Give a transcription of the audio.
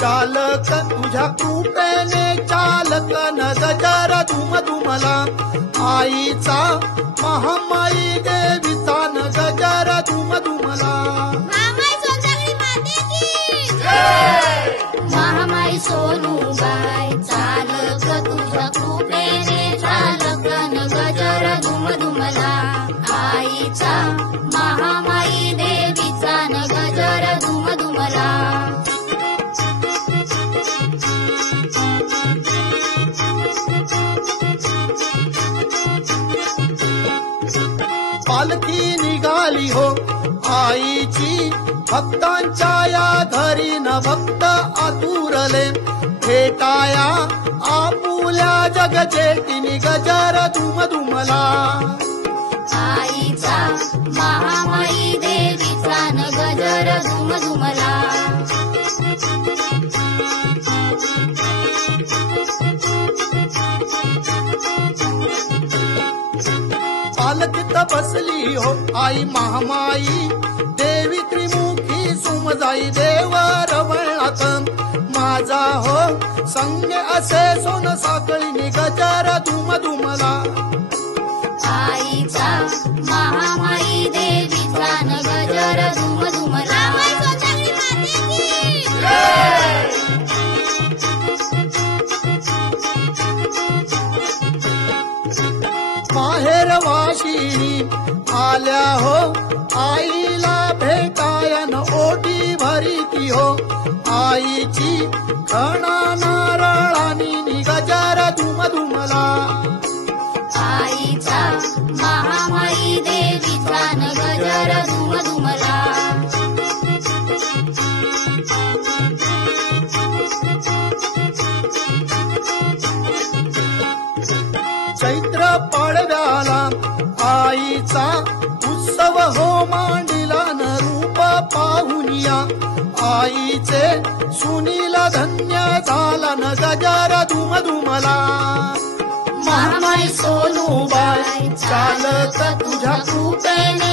चालक तुझ्या कृपेने चालक न गजर धुम धुमला आईचा महामाई देवीचा न गजर धुम धुमला महामाई सोनूबाई चालक तुझ्या कृपेने चालक न गजर धुम धुमला आईचा महामाई देवीचा न गजर धुम धुमला पालखी निघाली हो आईची भक्तांच्या या घरी न भक्त आतुरले भेटाया आपुल्या जगजेटिनी गजर धुम धुमला आईचा महामाई देवीचा न गजर धुम धुमला पालखीत बसली हो आई महामाई देवी त्रिमुखी सुमजाई देव रवळात माझा हो संग असे सोन साखळीनी गजर धुम धुमला आईचा महामाई देवीचा न गजर धुम धुमला माहेर वाशिनी आल्या हो आईला भेटायन ओटी भरीती हो आईची खणा नारळानी गजर धुम धुमला आईचा महामाई देवीचा न गजर धुम धुमला चैत्र पाडव्याला आईचा उत्सव हो मांडिला न रूप पाहुनिया आईचे सुनीला धन्य झाला न गजर धुम धुमला महामाई सोनूबाई चालक तुझ्या कृपेने